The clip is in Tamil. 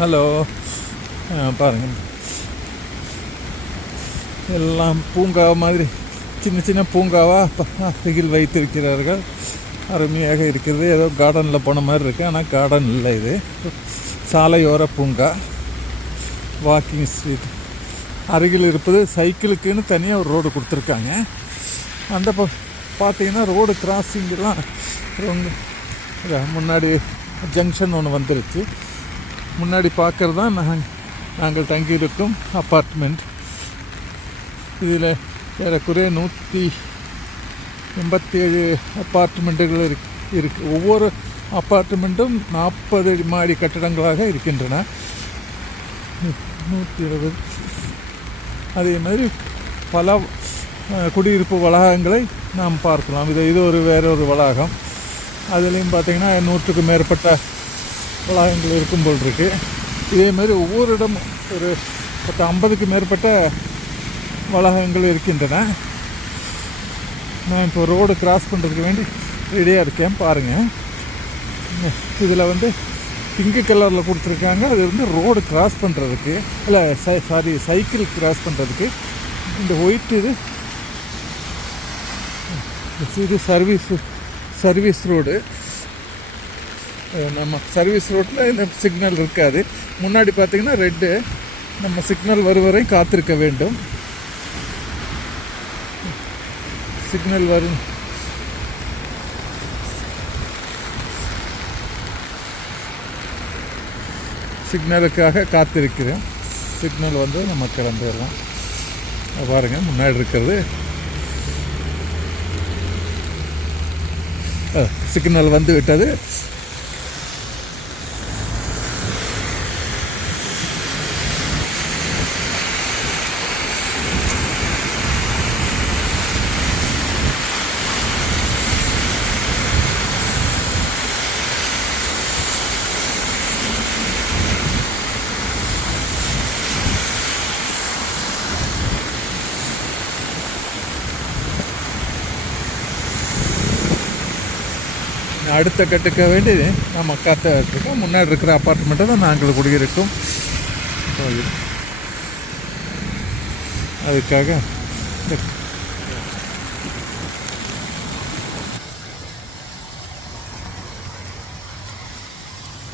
ஹலோ. பாருங்கள், எல்லாம் பூங்கா மாதிரி சின்ன சின்ன பூங்காவாக அருகில் வைத்திருக்கிறார்கள். அருமையாக இருக்கிறது. ஏதோ கார்டனில் போன மாதிரி இருக்குது, ஆனால் கார்டன் இல்லை. இது சாலையோர பூங்கா, வாக்கிங் ஸ்ட்ரீட். அருகில் இருப்பது சைக்கிளுக்குன்னு தனியாக ஒரு ரோடு கொடுத்துருக்காங்க. அந்த பார்த்தீங்கன்னா ரோடு கிராசிங்கெலாம் முன்னாடி ஜங்ஷன் ஒன்று வந்துருச்சு. முன்னாடி பார்க்குறது தான் நாங்கள் தங்கியிருக்கும் அப்பார்ட்மெண்ட். இதில் ஏறக்குறைய 187 அப்பார்ட்மெண்ட்டுகள் இருக்குது. ஒவ்வொரு அப்பார்ட்மெண்ட்டும் 40 மாடி கட்டடங்களாக இருக்கின்றன. 120. அதே மாதிரி பல குடியிருப்பு வளாகங்களை நாம் பார்க்கலாம். இது வேறொரு வளாகம். அதுலேயும் பார்த்திங்கன்னா 100க்கும் மேற்பட்ட வளாகங்கள் இருக்கும் போல் இருக்குது. இதே மாதிரி ஒவ்வொரு இடமும் ஒரு 50க்கு மேற்பட்ட வளாகங்கள் இருக்கின்றன. நான் இப்போ ரோடு கிராஸ் பண்ணுறதுக்கு வேண்டி ரெடியாக இருக்கேன். பாருங்கள், இதில் பிங்க் கலரில் கொடுத்துருக்காங்க. அது ரோடு கிராஸ் பண்ணுறதுக்கு, இல்லை சைக்கிள் கிராஸ் பண்ணுறதுக்கு. இந்த ஒயிட் இது சர்வீஸ் ரோடு. நம்ம சர்வீஸ் ரோட்டில் இந்த சிக்னல் இருக்காது. முன்னாடி பார்த்திங்கன்னா ரெட்டு. நம்ம சிக்னல் வரும் வரை காத்திருக்க வேண்டும். சிக்னல் வரும். சிக்னலுக்காக காத்திருக்கிறேன். சிக்னல் நம்ம கிளம்பிடலாம். பாருங்கள், முன்னாடி இருக்கிறது சிக்னல் விட்டது. அடுத்த கட்டுக்க வேண்டி நம்ம காத்துட்ருக்கோம். முன்னாடி இருக்கிற அப்பார்ட்மெண்ட்டை தான் நாங்கள் குடியிருக்கோம். அதுக்காக இந்த